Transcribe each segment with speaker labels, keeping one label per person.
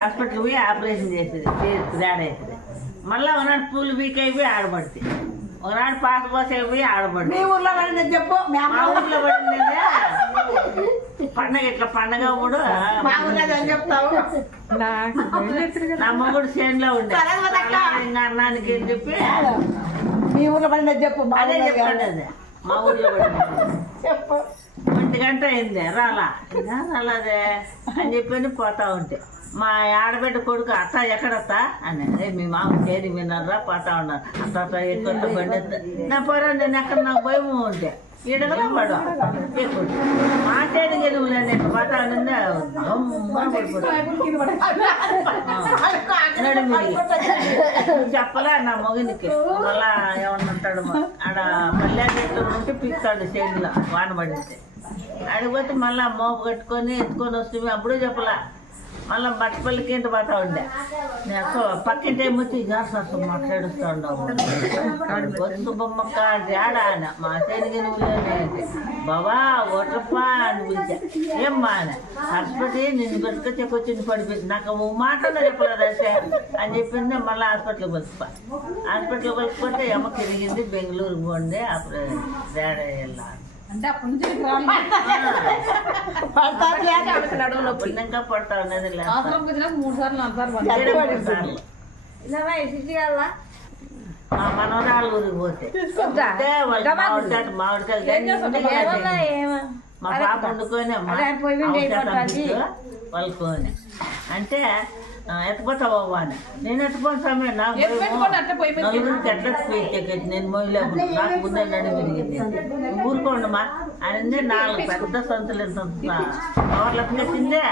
Speaker 1: Hospital పోయి operation చేసేది. దాడవుతుంది మళ్ళీ ఒకనాడు పూలు వీక్ అయిపోయి ఆడబడితే. ఒకనాడు పాత పోసే పోయి ఆడబడి
Speaker 2: మీ ఊర్లో పడింది చెప్పు.
Speaker 1: మా ఊర్లో పడింది పండగ ఇట్లా పండగ అప్పుడు
Speaker 2: మా ఊర్లో అని చెప్తావు.
Speaker 1: నా మొగుడు చేనులో ఉండే. అన్నానికి అని చెప్పి
Speaker 2: మీ ఊర్లో పడింది చెప్పు. మా
Speaker 1: అదే
Speaker 2: ఊర్లో
Speaker 1: చెప్పండి మా ఊర్లో పడింది.
Speaker 2: చెప్పు.
Speaker 1: ఒంటి గంట అయింది. రాలా. రాలేదే అని చెప్పి పోతా ఉంటే. మా ఆడబిడ్డ కొడుకు అత్త ఎక్కడత్త? అని. అదే మీ మామ చేరి విన్నారా? పోతా ఉన్నారు. అత్త అత్త ఎక్కువ బండి నా పోరా నేను ఎక్కడ నాకు భయం ఉంటే. ఈడగలా పడు ఎక్కువ మా చేతి గెలువులే నేను పోతా ఉండింది? చెప్పలే నా మొగనికి. మళ్ళా ఏమన్నా ఆడ పల్లె చెట్లు ఉంటే పిస్తాడు చేనులో వాన పడితే. అడిగిపోతే మళ్ళా మోపు కట్టుకొని ఎత్తుకొని వస్తుంది అప్పుడే చెప్పలా. మళ్ళీ బట్టపల్లికి ఇంటి పడతా ఉండే. నేను అసలు పక్కింటి ఏమో మాట్లాడుస్తూ ఉండవు గొంతు బొమ్మక్క జాడా అని మా శనిగి నువ్వు బాబా ఓటప్పా అని పిలిచా. ఏమ్మా అని. హాస్పిటల్ నిన్ను పెట్టుకొచ్చి వచ్చింది పడిపోయింది. నాకు ఓ మాట చెప్పలేదు అని చెప్పింది మళ్ళీ హాస్పిటల్కి పలుచుకో హాస్పిటల్కి బతుకుంటే ఏమో తిరిగింది బెంగళూరు పోండి అప్పుడు తేడా వెళ్ళాలి.
Speaker 3: అంటే అప్పటి నుంచి నీకు రాలేదు.
Speaker 2: పడతాది లేక
Speaker 1: అప్పుడు ఇంకా పడతా ఉన్నది లేదు
Speaker 3: అవసరం వచ్చినాక మూడు సార్లు నాలుగు సార్లు పడ్డా.
Speaker 1: సార్లు మా మనవరాలు ఊరికి పోతే అంటే వాళ్ళ మామిడికాయ మామిడికాయలు
Speaker 3: ఏం చేస్తావు?
Speaker 1: తిని మా పాప వండుకొని వాళ్ళకొని అంటే ఆ, ఎత్తుపోతావా అని. నేను ఎత్తుకోని సమయం నాకు నలుగురికి ఎట్లా పోయి నేను మొయ్యలేకుండా. నాకు ముందే నడి పెరిగింది ఊరుకోండమ్మా అని నాలుగు పెద్ద సంతులు ఎంత కవర్లకు వేసిందే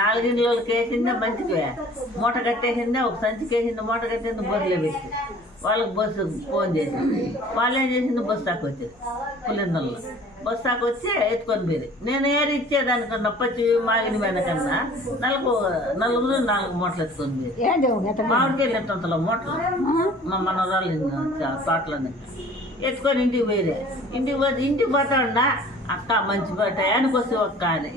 Speaker 1: నాలుగింట్లకి వేసిందే మంచిగా మూట కట్టేసిందే ఒక సంచికి వేసింది మూట కట్టేసింది బొర్రెలో పెట్టి వాళ్ళకి బస్సు ఫోన్ చేసి వాళ్ళు ఏం చేసింది? బస్సు దాకా వచ్చేది. పులిందల్లో బస్సు దాకా వచ్చి ఎత్తుకొని పోయి నేను ఏరి ఇచ్చేదానికన్నా పచ్చి మాగిన వెనకన్నా నలుగు నలుగురు నాలుగు మూటలు ఎత్తుకొని పోయి
Speaker 2: ఏంటి ఎంత
Speaker 1: మామిడికాయలు ఎత్తంతలో మూటలు మా మనవరాలు తోటలోనే ఎత్తుకొని ఇంటికి పోయిరే ఇంటికి పోతే ఇంటికి పోతా ఉన్నా అక్క మంచి బట్ట వస్తే ఒక్క అని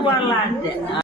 Speaker 1: వాళ్ళ అంటే.